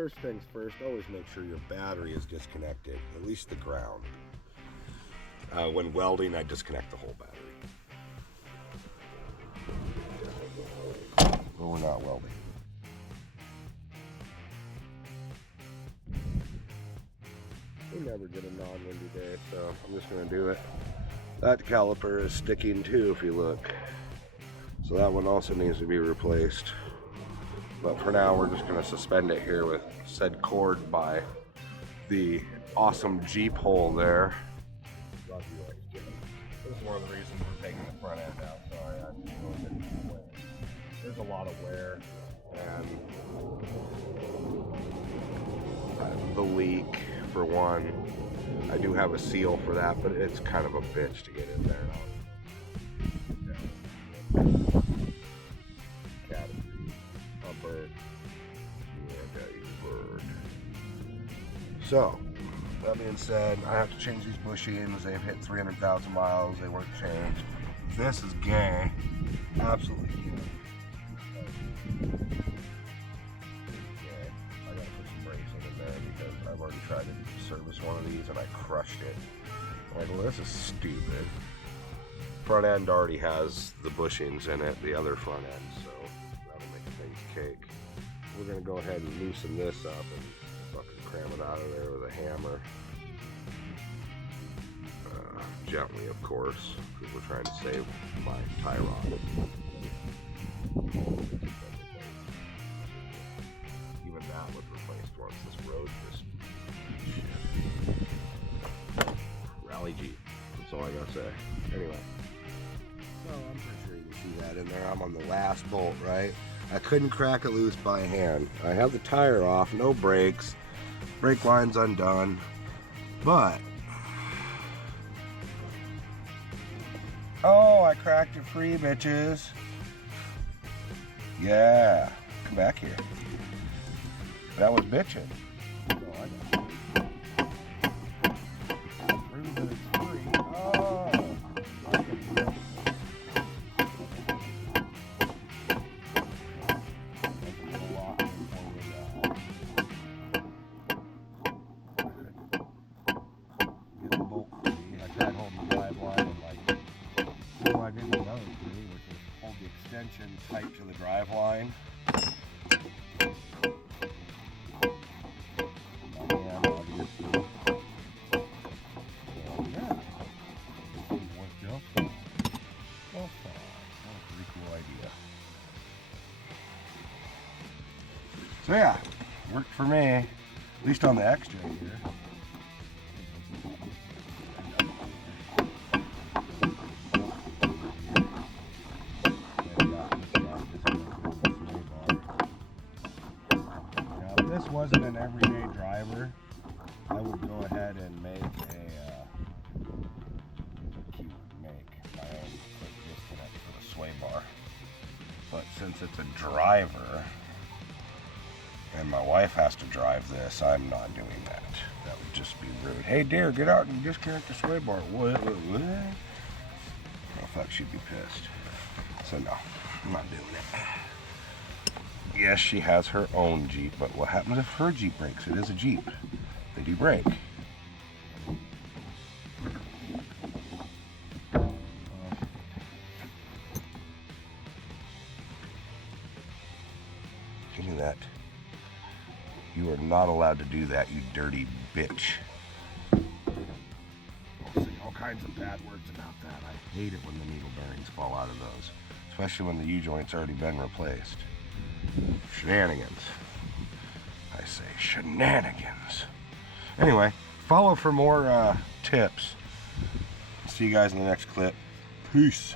first things first, always make sure your battery is disconnected, at least the ground. When welding, I disconnect the whole battery. But we're not welding. We never get a non-windy day, so I'm just going to do it. That caliper is sticking too, if you look. So that one also needs to be replaced. But for now, we're just going to suspend it here with said cord by the awesome Jeep hole there. Love you guys, Jim. This is one of the reasons we're taking the front end out. Sorry, I'm just going to do it. There's a lot of wear and the leak for one. I do have a seal for that, but it's kind of a bitch to get in there. So, that being said, I have to change these bushings. They've hit 300,000 miles. They weren't changed. This is gay. Absolutely gay. I gotta put some bracing in there because I've already tried to service one of these and I crushed it. I'm like, well, this is stupid. Front end already has the bushings in it, the other front end, so that'll make things cake. We're gonna go ahead and loosen this up and fucking cram it out of there with a hammer. Gently, of course, because we're trying to save my tie rod. Even that was replaced once this road just shit. Rally Jeep. That's all I gotta say. Anyway. So I'm pretty sure you can see that in there. I'm on the last bolt, right? I couldn't crack it loose by hand. I have the tire off, no brakes. Brake line's undone. But oh, I cracked it free, bitches. Yeah. Come back here. That was bitching. Tight to the drive line. So yeah, worked for me, at least on the XJ here. This wasn't an everyday driver, I would go ahead and make my own quick disconnect for the sway bar. But since it's a driver and my wife has to drive this, I'm not doing that. That would just be rude. Hey dear, get out and disconnect the sway bar. What? Oh fuck, she'd be pissed. So no, I'm not doing it. Yes, she has her own Jeep, but what happens if her Jeep breaks? It is a Jeep. They do break. Give me that. You are not allowed to do that, you dirty bitch. I'll say all kinds of bad words about that. I hate it when the needle bearings fall out of those, especially when the U-joint's already been replaced. Shenanigans. I say shenanigans. Anyway, follow for more tips. See you guys in the next clip. Peace.